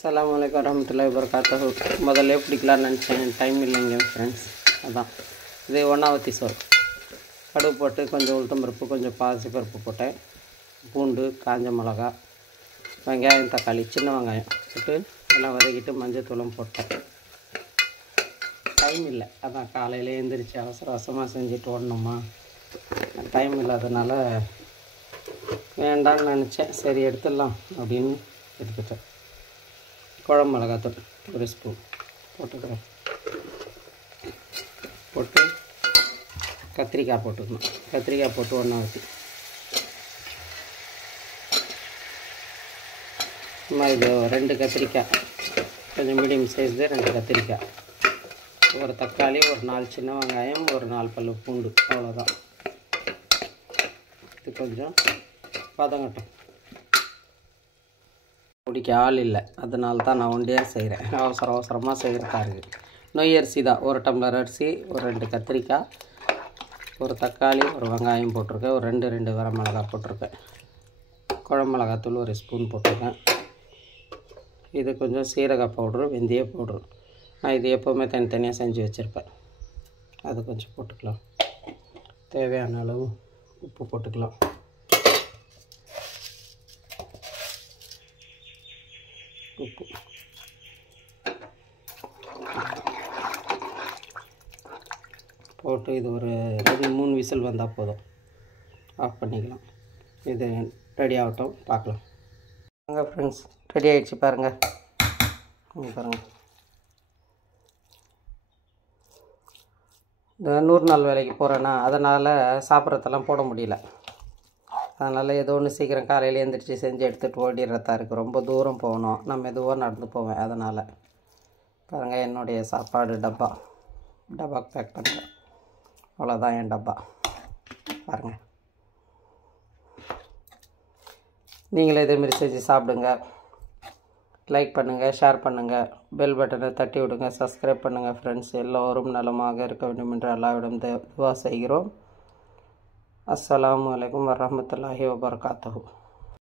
அஸ்ஸலாமு அலைக்கும் வரஹ்மத்துல்லாஹி வபரகாத்துஹு. முதல்ல பிடிக்கலான்னு நினச்சேன், டைம் இல்லைங்க ஃப்ரெண்ட்ஸ். அதான் இது ஒன்றாவத்தி சோறு. கடுகு போட்டு கொஞ்சம் உளுத்தம்பருப்பு, கொஞ்சம் பாசிப்பருப்பு போட்டேன். பூண்டு, காஞ்ச மிளகா, வெங்காயம், தக்காளி, சின்ன வெங்காயம் போட்டு எல்லாம் வதக்கிட்டு மஞ்சத்தூளும் போட்டேன். டைம் இல்லை, அதான் காலையில் எழுந்திரிச்சு அவசர அவசரமாக செஞ்சுட்டு ஓடணுமா, டைம் இல்லாதனால வேண்டான்னு நினச்சேன். சரி எடுத்துடலாம் அப்படின்னு எடுத்துட்டேன். குழம்பு மிளகாத்தூள் ஒரு ஸ்பூன் போட்டுக்கிறேன். போட்டு கத்திரிக்காய் போட்டுக்கணும். கத்திரிக்காய் போட்டு ஒன்றா ஊற்றி இது 2 கத்திரிக்காய், கொஞ்சம் மீடியம் சைஸு 2 கத்திரிக்காய், ஒரு தக்காளி, ஒரு 4 சின்ன வெங்காயம், ஒரு 4 பல்லு பூண்டு, அவ்வளோதான். இது கொஞ்சம் பதங்கட்டும். பிடிக்க ஆள் இல்லை, அதனால தான் நான் ஒண்டியாக செய்கிறேன். அவசரமாக செய்கிறதா இருக்குது. நொய் அரிசி தான், 1 டம்ளர் அரிசி, ஒரு 2 கத்திரிக்காய், ஒரு தக்காளி, ஒரு வெங்காயம் போட்டிருக்கேன், ஒரு 2 வர மிளகாய் போட்டிருக்கேன். குழம்பு மிளகாத்தூள் ஒரு ஸ்பூன் போட்டிருக்கேன். இது கொஞ்சம் சீரக பவுட்ரு, வெந்தய பவுட்ரு. நான் இது எப்போவுமே தனித்தனியாக செஞ்சு வச்சுருப்பேன். அது கொஞ்சம் போட்டுக்கலாம். தேவையான அளவு உப்பு போட்டுக்கலாம். உப்பு போட்டு இது ஒரு 2-3 விசில் வந்தால் போதும், ஆஃப் பண்ணிக்கலாம். இது ரெடி ஆகட்டும், பார்க்கலாம். வாங்க ஃப்ரெண்ட்ஸ், ரெடி ஆகிடுச்சு பாருங்கள். பாருங்கள், இந்த 100 நாள் வேலைக்கு போகிறேன்னா அதனால் சாப்பிட்றதெல்லாம் போட முடியல. அதனால் ஏதோ ஒன்று சீக்கிரம் காலையில் எழுந்திரிச்சி செஞ்சு எடுத்துகிட்டு ஓடிடுறதா இருக்குது. ரொம்ப தூரம் போகணும், நான் மெதுவாக நடந்து போவேன். அதனால் பாருங்கள், என்னுடைய சாப்பாடு டப்பா பேக் பண்ணுறேன். அவ்வளோதான் என் டப்பா. பாருங்கள், நீங்களே இதேமாரி செஞ்சு சாப்பிடுங்க. லைக் பண்ணுங்கள், ஷேர் பண்ணுங்கள், பெல் பட்டனை தட்டி விடுங்க, சப்ஸ்கிரைப் பண்ணுங்கள் ஃப்ரெண்ட்ஸ். எல்லோரும் நலமாக இருக்க வேண்டும் என்று அல்லாஹ்விடம் துவா செய்கிறோம். அஸ்ஸலாமு அலைக்கும் வரஹ்மத்துல்லாஹி வபரகாத்துஹு.